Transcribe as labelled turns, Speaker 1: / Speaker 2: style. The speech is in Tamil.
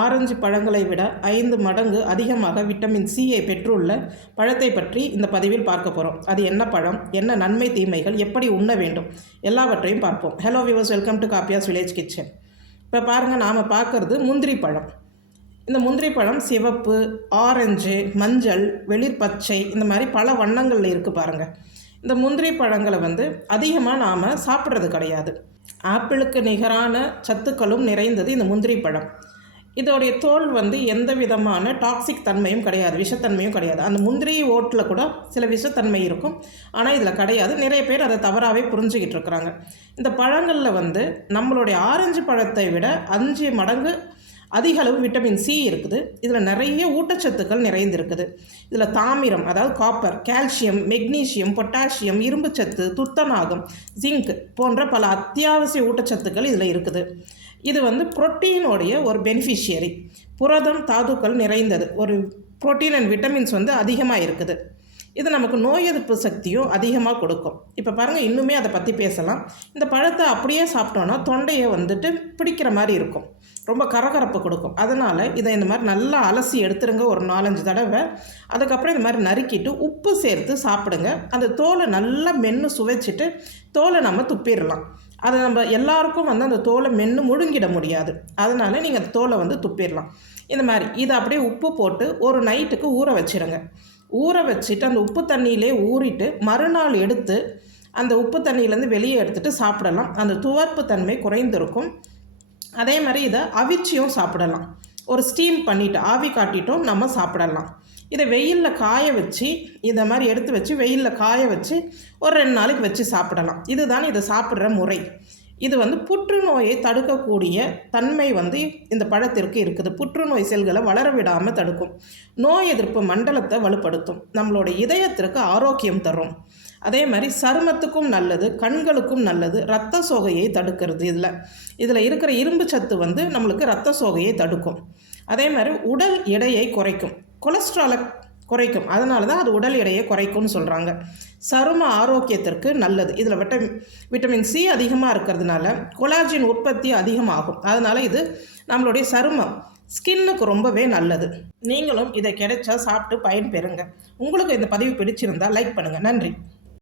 Speaker 1: ஆரஞ்சு பழங்களை விட ஐந்து மடங்கு அதிகமாக விட்டமின் சியை பெற்றுள்ள பழத்தை பற்றி இந்த பதிவில் பார்க்க போகிறோம் அது என்ன பழம்? என்ன நன்மை தீமைகள்? எப்படி உண்ண வேண்டும்? எல்லாவற்றையும் பார்ப்போம். Hello viewers welcome to Kappiyas village kitchen இப்போ பாருங்கள் நாம் பார்க்குறது முந்திரி பழம். இந்த முந்திரி பழம் சிவப்பு ஆரஞ்சு மஞ்சள் வெளிர் பச்சை இந்த மாதிரி பல வண்ணங்களில் இருக்குது பாருங்கள் இந்த முந்திரி பழங்களை வந்து அதிகமாக நாம் சாப்பிட்றது கிடையாது. ஆப்பிளுக்கு நிகரான சத்துக்களும் நிறைந்தது இந்த முந்திரி பழம். இதோடைய தோல் வந்து எந்த விதமான டாக்ஸிக் தன்மையும் கிடையாது விஷத்தன்மையும் கிடையாது. அந்த முந்திரி ஓட்டில் கூட சில விஷத்தன்மை இருக்கும். ஆனால் இதில் கிடையாது. நிறைய பேர் அதை தவறாகவே புரிஞ்சுக்கிட்டு இருக்கிறாங்க. இந்த பழங்களில் வந்து நம்மளுடைய ஆரஞ்சு பழத்தை விட அஞ்சு மடங்கு அதிக அளவு விட்டமின் சி இருக்குது. இதில் நிறைய ஊட்டச்சத்துக்கள் நிறைந்திருக்குது. இதில் தாமிரம் அதாவது காப்பர் கால்சியம் மெக்னீசியம் பொட்டாசியம் இரும்புச்சத்து துத்தநாகம் ஜிங்க் போன்ற பல அத்தியாவசிய ஊட்டச்சத்துக்கள் இதில் இருக்குது. இது வந்து புரோட்டீனோடைய ஒரு பெனிஃபிஷியரி புரதம் தாதுக்கள் நிறைந்தது. ஒரு புரோட்டீன் அண்ட் விட்டமின்ஸ் வந்து அதிகமாக இருக்குது. இது நமக்கு நோய் எதிர்ப்பு சக்தியும் அதிகமாக கொடுக்கும். இப்போ பாருங்கள் இன்னுமே அதை பற்றி பேசலாம். இந்த பழத்தை அப்படியே சாப்பிட்டோன்னா தொண்டையை வந்துட்டு பிடிக்கிற மாதிரி இருக்கும். ரொம்ப கரகரப்பு கொடுக்கும். அதனால் இதை இந்த மாதிரி நல்லா அலசி எடுத்துருங்க ஒரு நாலஞ்சு தடவை. அதுக்கப்புறம் இந்த மாதிரி நறுக்கிட்டு உப்பு சேர்த்து சாப்பிடுங்க. அந்த தோலை நல்லா மென்று சுவைச்சிட்டு தோலை நம்ம துப்பிடலாம். அதை நம்ம எல்லாருக்கும் வந்து அந்த தோலை மென்று முழுங்கிட முடியாது. அதனால் நீங்கள் அந்த தோலை வந்து துப்பிடலாம். இந்த மாதிரி இதை அப்படியே உப்பு போட்டு ஒரு நைட்டுக்கு ஊற வச்சிடுங்க ஊற வச்சுட்டு அந்த உப்பு தண்ணியிலே ஊறிட்டு மறுநாள் எடுத்து அந்த உப்பு தண்ணியிலேருந்து வெளியே எடுத்துகிட்டு சாப்பிடலாம். அந்த துவர்ப்பு தன்மை குறைந்திருக்கும். அதே மாதிரி இதை அவிச்சியும் சாப்பிடலாம். ஒரு ஸ்டீம் பண்ணிவிட்டு ஆவி காட்டிட்டும் நம்ம சாப்பிடலாம். இதை வெயிலில் காய வச்சு இதை மாதிரி எடுத்து வச்சு வெயிலில் காய வச்சு ஒரு ரெண்டு நாளைக்கு வச்சு சாப்பிடலாம். இதுதான் இதை சாப்பிட்ற முறை. இது வந்து புற்றுநோயை தடுக்கக்கூடிய தன்மை வந்து இந்த பழத்திற்கு இருக்குது. புற்றுநோய் செல்களை வளர விடாமல் தடுக்கும். நோய் எதிர்ப்பு மண்டலத்தை வலுப்படுத்தும். நம்மளோட இதயத்திற்கு ஆரோக்கியம் தரும். அதே மாதிரி சருமத்துக்கும் நல்லது கண்களுக்கும் நல்லது ரத்த சோகையை தடுக்கிறது இதில். இதில் இருக்கிற இரும்பு சத்து வந்து நம்மளுக்கு ரத்த சோகையை தடுக்கும். அதே மாதிரி உடல் எடையை குறைக்கும். கொலஸ்ட்ராலை குறைக்கும். அதனால தான் அது உடல் எடையை குறைக்கும்னு சொல்கிறாங்க சரும ஆரோக்கியத்திற்கு நல்லது. இதில் விட்டமின் விட்டமின் சி அதிகமாக இருக்கிறதுனால கொலாஜின் உற்பத்தி அதிகமாகும். அதனால் இது நம்மளுடைய சருமம் ஸ்கின்னுக்கு ரொம்பவே நல்லது. நீங்களும் இதை கிடைச்சா சாப்பிட்டு பயன்பெறுங்க. உங்களுக்கு இந்த பதிவு பிடிச்சிருந்தால் லைக் பண்ணுங்கள் நன்றி.